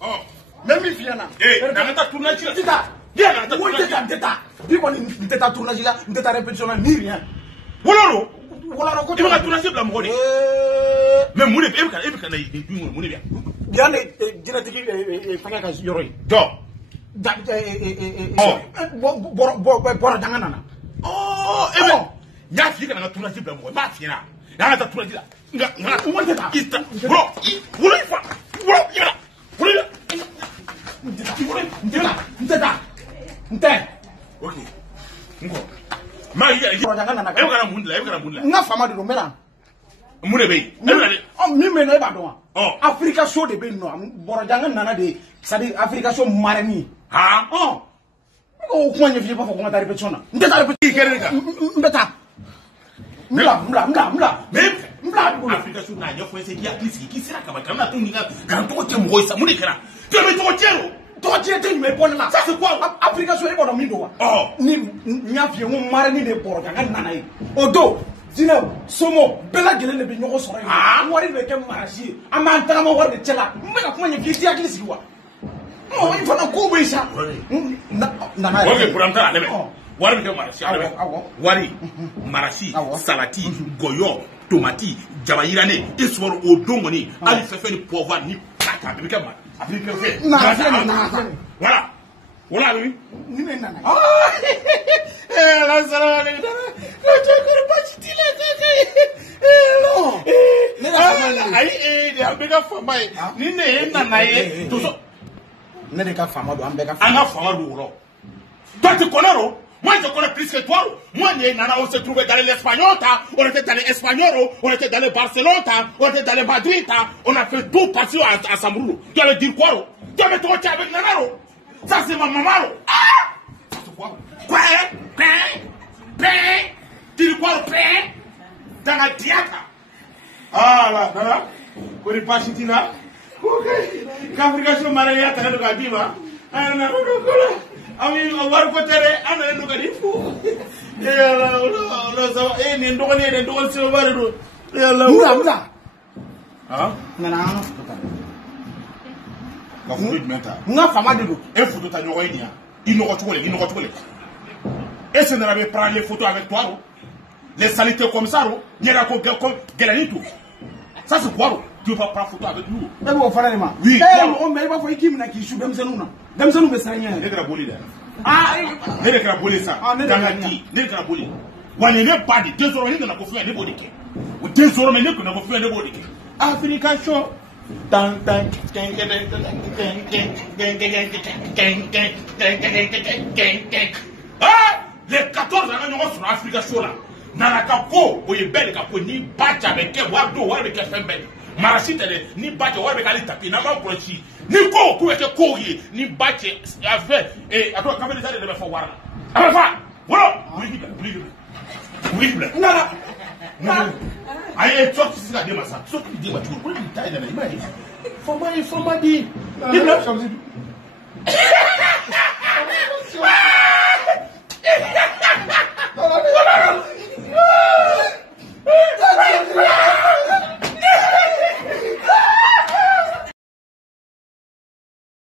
Oh. Même il vient là. Eh, n'arrête tournage là. Tita. Viens là. Où est Tita? Dis qu'on t'es tournage là, t'es répétition là, ni rien. Wololo. Wololo ko. Tu vas tourner blanc mori. Mais moune e ka na yi moune bien. Bien dina tigi fanga ka yoroi. Do. Bora dangana na. Oh, eh ben. Ya fi ka na tournage blanc mori. Ma fi na. Ya na tournage là. Nga Tita. Ista. Bro. Wolo ifa. Wolo yara. Wolo. Nteta. Ok. Ngo. Ma yi kana mun la. Nga fama de romera. Mune be. Oh, mi me no e ba don. Oh. Africa show de be no. Borojanga nana de, c'est-à-dire Africa show marani. Ha? Oh. Ko ko nya fi ba ko ngata répétition na. Nteta répétition Kere ka. Mbeta. Mla. Mbla Africa show na nyo fwese ki atlisi ki sira kama kana to ninga kan to ke mo isa mune kera. Tu me to tiero. To tiete me bon na. Ça c'est quoi? Africa show e bon mi do wa. Oh. Ni nya fi ngo marani de borojanga nana yi. Odo. Dina somo bela gele ne be nyogo soro yi. Wari be ke marashi. Ama ntama wari de chela. Mbeka kuma nya fi atlisi wa. Oh, il faut ko be sa. Nana. Ok, pour entrer là, wari be marashi. Wari, marashi, salati, goyo, tomati, jabayirane, isworo odongoni, ali fefe ni poivre ni kaka be ke ma. Afrique fait. Voilà. Voilà lui. Ni me nana. Eh, la salade. La chakore pas chitile kaka. Ai, de ambeka fama. Ni ne nana ye. Toso. Ne de ka fama do ambeka. Anga fama do ro. Toi tu connais ro? Moi je connais plus que toi. Moi nana on se trouvait dans l'Espagnol, on était dans l'Espagnol, on était dans le Barcelone, on était dans le Madrid, on a fait tout partout à Sambrou. Tu allais dire quoi ro? Tu avais trop avec nana ro. Ça c'est ma maman ro. Ah! Ça c'est quoi? Quoi? Tu dis quoi ro? Dans la diaka. Ah là, nana. Kori pashitina. OK. Kafrikasho maraya tana ka diva. Ana ko ami war ko tere ana ndo ka difu. Ya la sa ni ndo ko ne ndo ko se bare do. Ya la. Mura. Ah? Nana. Ka fu de meta. Nga fama de do. E photo ta nyogo inia. Inoko chole. Et ce n'avait pas les photos avec toi, les saletés comme ça, il y a comme Galanito. Ça c'est quoi? Tu ne vas pas prendre photo avec nous. Mais bon, frère, oui. On ne va pas faire qui m'a qui joue comme ça nous. Comme ça nous me saignons. Ne te raboli là. Ah, ne te raboli ça. Dans la vie, ne te raboli. On n'est pas de 2 euros que nous avons fait un débodiqué. Ou 2 euros que nous avons fait un débodiqué. Africa show. Ah, les 14 ans nous sommes sur Africa show là. Nanaka ko oye belle ka ko ni bacha avec wado wala ke fembe marashi tele ni bacha wala ka li tapi na ma krochi ni ko ku ke ko yi ni bacha avec et ato ka be déjà de me fo wala afa voilà oui nana ay e tok sisa de masa so ku de ba tu ko ni tai na mai foma di